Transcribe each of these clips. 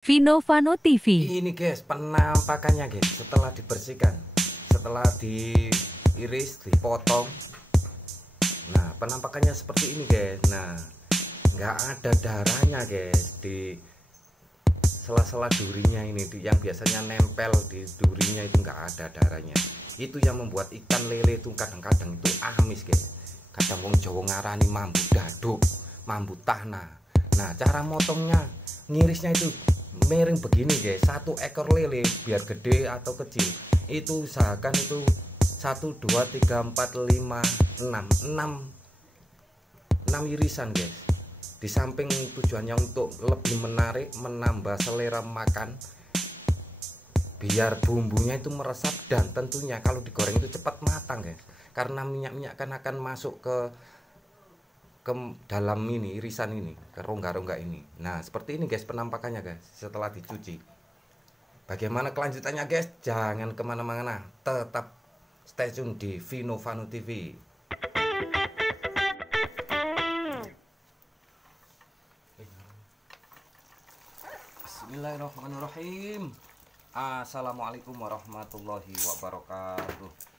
Vino Vano TV. Ini guys, penampakannya guys, setelah dibersihkan, setelah diiris, dipotong. Nah, penampakannya seperti ini guys. Nah, nggak ada darahnya guys di sela-sela durinya ini, yang biasanya nempel di durinya itu nggak ada darahnya. Itu yang membuat ikan lele itu kadang-kadang itu amis guys. Kadang wong Jawa ngarani mambu daduk, mambu tanah. Nah, cara motongnya, ngirisnya itu miring begini guys. Satu ekor lele biar gede atau kecil itu usahakan itu 1 2 3 4 5 6 irisan guys. Di samping tujuannya untuk lebih menarik, menambah selera makan, biar bumbunya itu meresap, dan tentunya kalau digoreng itu cepat matang guys, karena minyak-minyak akan masuk ke dalam ini, irisan ini, ke rongga-rongga ini. Nah, seperti ini guys penampakannya guys setelah dicuci. Bagaimana kelanjutannya guys? Jangan kemana-mana, tetap stay tune di Vino Vano TV. Bismillahirrahmanirrahim. Assalamualaikum warahmatullahi wabarakatuh.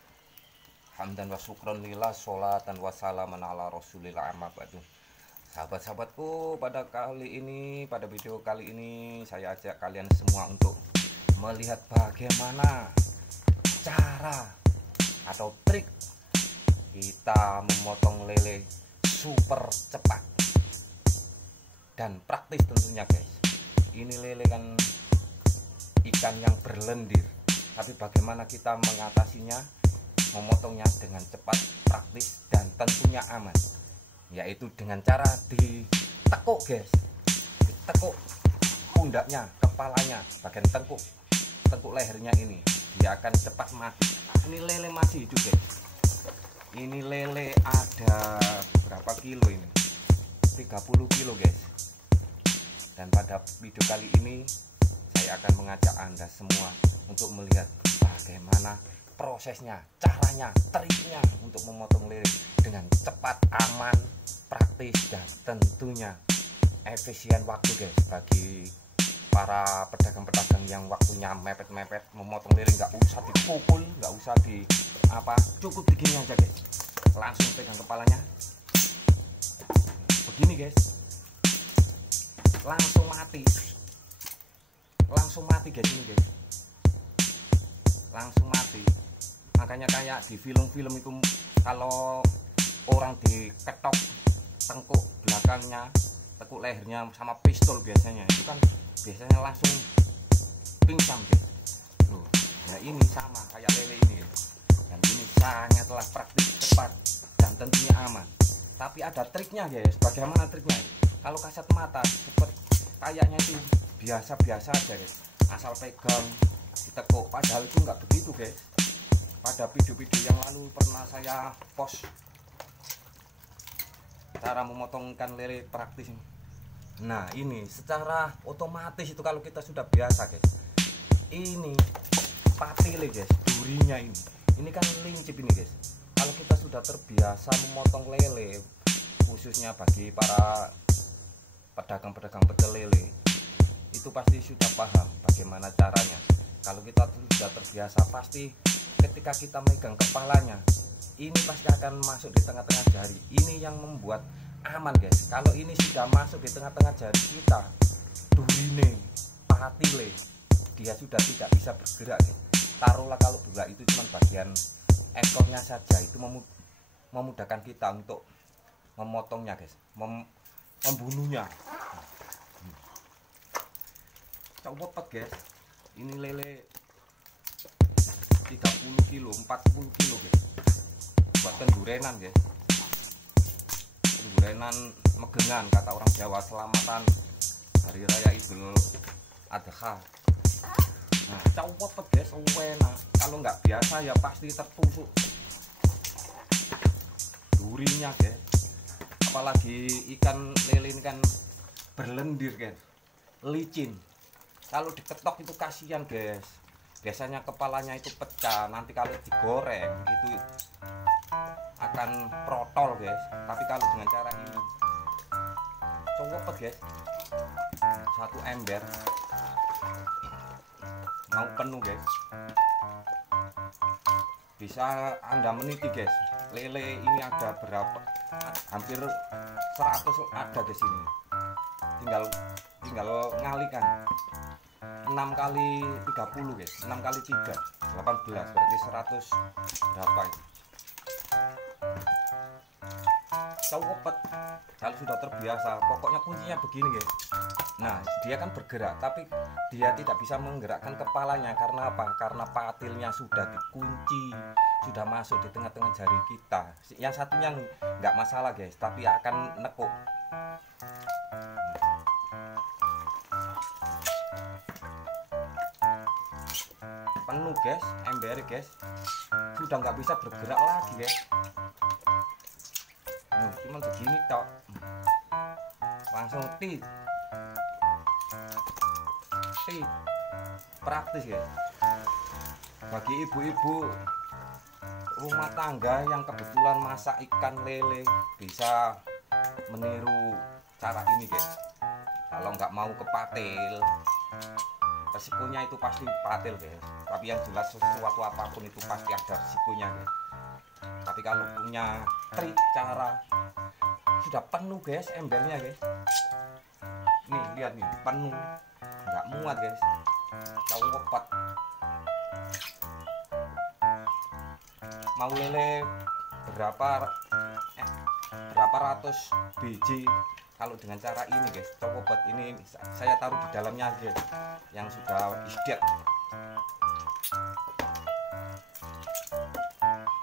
Hamdan wa syukron lillah, sholatan wa salaman ala rasulillah, amma ba'du. Sahabat-sahabatku, pada video kali ini saya ajak kalian semua untuk melihat bagaimana cara atau trik kita memotong lele super cepat dan praktis tentunya guys. Ini lele kan ikan yang berlendir, tapi bagaimana kita mengatasinya, memotongnya dengan cepat, praktis, dan tentunya aman, yaitu dengan cara ditekuk guys. Ditekuk pundaknya, kepalanya, bagian tengkuk lehernya ini, dia akan cepat mati. Ini lele masih hidup guys. Ini lele ada berapa kilo ini? 30 kilo guys. Dan pada video kali ini saya akan mengajak Anda semua untuk melihat bagaimana prosesnya, caranya, triknya untuk memotong lele dengan cepat, aman, praktis, dan tentunya efisien waktu guys. Bagi para pedagang-pedagang yang waktunya mepet-mepet, memotong lele nggak usah dipukul, nggak usah cukup begini aja guys. Langsung pegang kepalanya begini guys, langsung mati guys. Ini guys, langsung mati. Makanya kayak di film-film itu, kalau orang diketok tengkuk belakangnya, tekuk lehernya sama pistol biasanya, itu kan biasanya langsung pingsan guys. Loh, ya ini sama kayak lele ini ya. Dan ini sangatlah praktis, cepat, dan tentunya aman. Tapi ada triknya guys. Bagaimana triknya? Kalau kasat mata seperti kayaknya itu biasa-biasa aja guys, asal pegang ditekuk, padahal itu nggak begitu guys. Pada video-video yang lalu pernah saya post cara memotong ikan lele praktis. Nah, ini secara otomatis itu kalau kita sudah biasa guys, ini patile guys, durinya ini kan lincip ini guys. Kalau kita sudah terbiasa memotong lele, khususnya bagi para pedagang-pedagang pecel lele, itu pasti sudah paham bagaimana caranya. Kalau kita sudah terbiasa, pasti ketika kita megang kepalanya, ini pasti akan masuk di tengah-tengah jari. Ini yang membuat aman guys. Kalau ini sudah masuk di tengah-tengah jari kita, durine, patile, dia sudah tidak bisa bergerak guys. Taruhlah kalau bergerak itu cuma bagian ekornya saja, itu memudahkan kita untuk memotongnya guys, membunuhnya. Coba guys, ini lele 30 kilo, 40 kilo guys, buat tendurenan guys, tendurenan megengan kata orang Jawa, selamatan hari raya Idul Adha. Nah, copot guys, enak. Kalau nggak biasa ya pasti tertusuk durinya guys. Apalagi ikan lele ini kan berlendir guys, licin. Kalau diketok itu kasihan guys, biasanya kepalanya itu pecah. Nanti kalau digoreng itu akan protol guys. Tapi kalau dengan cara ini, coba guys, satu ember mau penuh guys, bisa Anda meniti guys, lele ini ada berapa, hampir 100 ada guys. Ini tinggal ngalikan 6 kali 30 guys, 6 kali 3 18, berarti 100 berapa itu. Copet kalau sudah terbiasa, pokoknya kuncinya begini guys. Nah, dia kan bergerak tapi dia tidak bisa menggerakkan kepalanya. Karena apa? Karena patilnya sudah dikunci, sudah masuk di tengah-tengah jari kita. Yang satunya nggak masalah guys, tapi akan nekuk. Penuh guys, ember guys, sudah nggak bisa bergerak lagi guys. Cuman begini tok, langsung tit praktis guys. Bagi ibu-ibu rumah tangga yang kebetulan masak ikan lele, bisa meniru cara ini guys. Kalau nggak mau ke patil, resikonya itu pasti patil guys. Tapi yang jelas sesuatu apapun itu pasti ada resikonya guys. Tapi kalau punya trik cara, sudah penuh guys embernya guys. Nih lihat nih, penuh, nggak muat guys. Copet. Mau lele berapa ratus biji kalau dengan cara ini guys. Copet ini saya taruh di dalamnya guys, yang sudah isdet,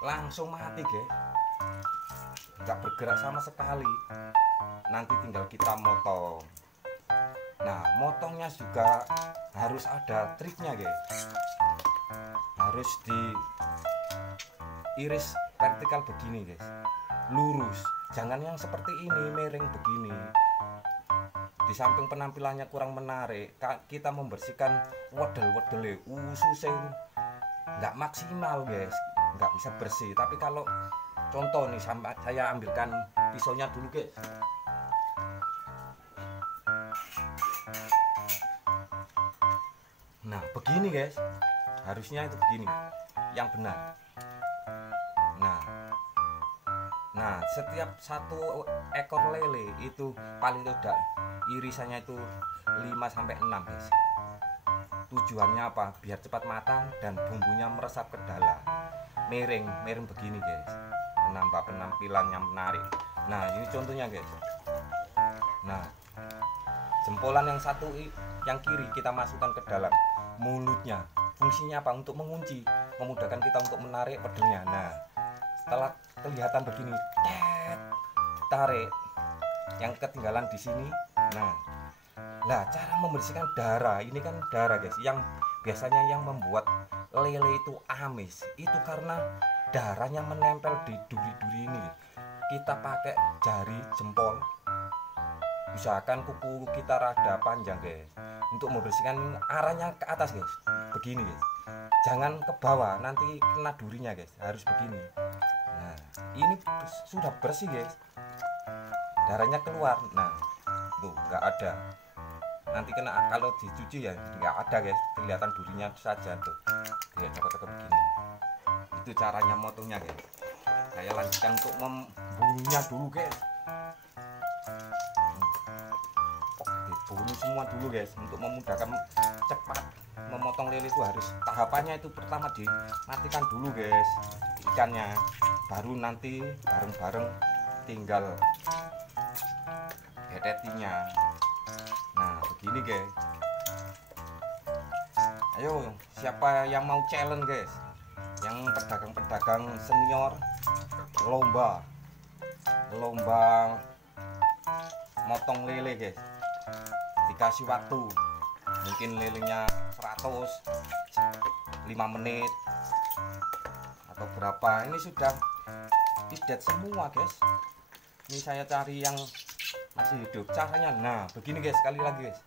langsung mati guys, nggak bergerak sama sekali. Nanti tinggal kita motong. Nah, motongnya juga harus ada triknya guys. Harus diiris vertikal begini guys, lurus, jangan yang seperti ini miring begini. Di samping penampilannya kurang menarik, kita membersihkan wedel-wedel ususnya nggak maksimal guys, nggak bisa bersih. Tapi kalau contoh nih, saya ambilkan pisaunya dulu guys. Nah begini guys, harusnya itu begini yang benar. Nah setiap satu ekor lele itu paling tidak irisannya itu 5-6 guys. Tujuannya apa? Biar cepat matang dan bumbunya meresap ke dalam. Miring begini guys, menambah penampilan yang menarik. Nah ini contohnya guys. Nah jempolan yang satu yang kiri kita masukkan ke dalam mulutnya. Fungsinya apa? Untuk mengunci, memudahkan kita untuk menarik pedelnya. Nah setelah kelihatan begini, tarik yang ketinggalan di sini. Nah cara membersihkan darah, ini kan darah guys, yang biasanya yang membuat lele itu amis itu karena darahnya menempel di duri-duri ini. Kita pakai jari jempol, usahakan kuku kita rada panjang guys, untuk membersihkan arahnya ke atas guys, begini guys, jangan ke bawah nanti kena durinya guys, harus begini. Nah ini sudah bersih guys, darahnya keluar. Nah tuh nggak ada, nanti kena kalau dicuci ya nggak ada guys, kelihatan durinya saja tuh. Lihat cokot-cokot begini, itu caranya motongnya guys. Saya lanjutkan untuk membulunya dulu guys. Dibunuh semua dulu guys, untuk memudahkan cepat memotong lele itu harus tahapannya itu pertama dimatikan dulu guys ikannya, baru nanti bareng-bareng tinggal hedetinya. Nah begini guys. Ayo siapa yang mau challenge guys, yang pedagang-pedagang senior, lomba motong lele guys, dikasih waktu mungkin lelenya 100 5 menit atau berapa. Ini sudah isdet semua guys. Ini saya cari yang masih hidup. Caranya nah begini guys, sekali lagi guys,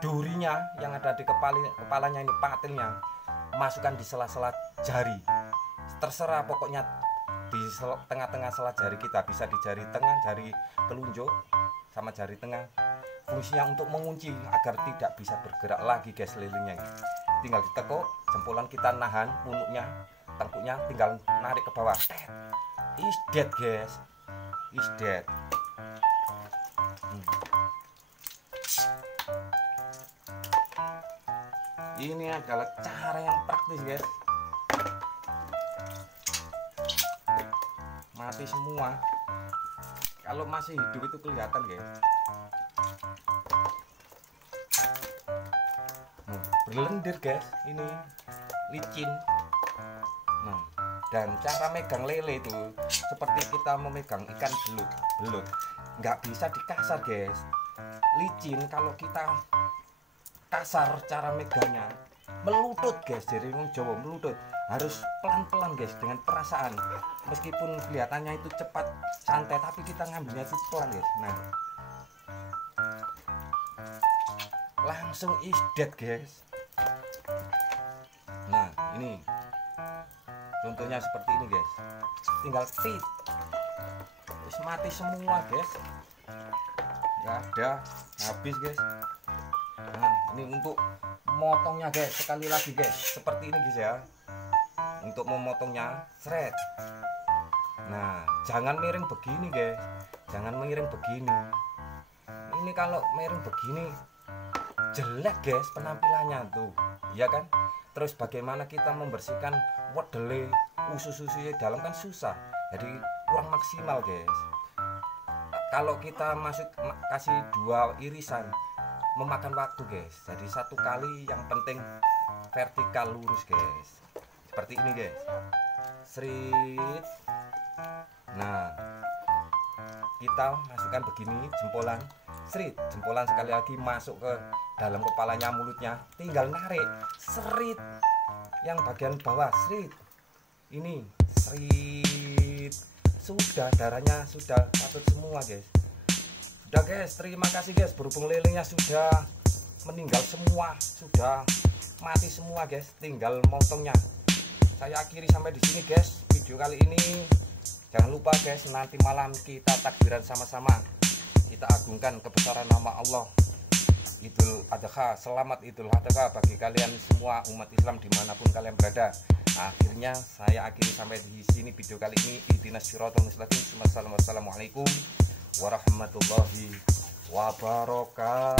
durinya yang ada di kepalanya ini, patilnya masukkan di sela-sela jari, terserah pokoknya di tengah-tengah sela jari kita, bisa di jari tengah, jari telunjuk sama jari tengah fungsinya untuk mengunci agar tidak bisa bergerak lagi guys lilingnya. Tinggal ditekuk, jempolan kita nahan punuknya, tengkuknya tinggal narik ke bawah. Is dead guys, is dead. Ini adalah cara yang praktis guys. Mati semua. Kalau masih hidup itu kelihatan guys. Berlendir guys, ini licin. Nah, dan cara megang lele itu seperti kita memegang ikan belut, nggak bisa dikasar guys. Licin, kalau kita kasar cara megangnya melutut guys. Jadi wong Jawa melutut harus pelan-pelan guys, dengan perasaan. Meskipun kelihatannya itu cepat santai, tapi kita ngambilnya itu pelan guys. Nah, langsung is dead guys. Nah, ini contohnya seperti ini guys, tinggal tit terus mati semua guys, nggak ada, habis guys. Nah, ini untuk motongnya guys, sekali lagi guys, seperti ini guys ya, untuk memotongnya seret. Nah, jangan miring begini guys, jangan miring begini. Ini kalau miring begini jelek guys penampilannya tuh, ya kan. Terus bagaimana kita membersihkan wedele, usus-usus di dalam kan susah, jadi kurang maksimal guys. Kalau kita kasih 2 irisan memakan waktu guys, jadi 1 kali yang penting vertikal lurus guys, seperti ini guys. Srit. Nah, kita masukkan begini, jempolan srit, jempolan sekali lagi masuk ke dalam kepalanya, mulutnya, tinggal narik serit yang bagian bawah, srit, ini srit, sudah darahnya sudah patut semua guys. Sudah guys, terima kasih guys, berhubung lelenya sudah meninggal semua, sudah mati semua guys, tinggal motongnya. Saya akhiri sampai di sini guys video kali ini. Jangan lupa guys, nanti malam kita takbiran sama-sama, kita agungkan kebesaran nama Allah. Idul Adha, selamat Idul Adha bagi kalian semua umat Islam dimanapun kalian berada. Akhirnya saya akhiri sampai di sini video kali ini. Ihdinas siratal mustaqim. Wassalamualaikum warahmatullahi wabarakatuh.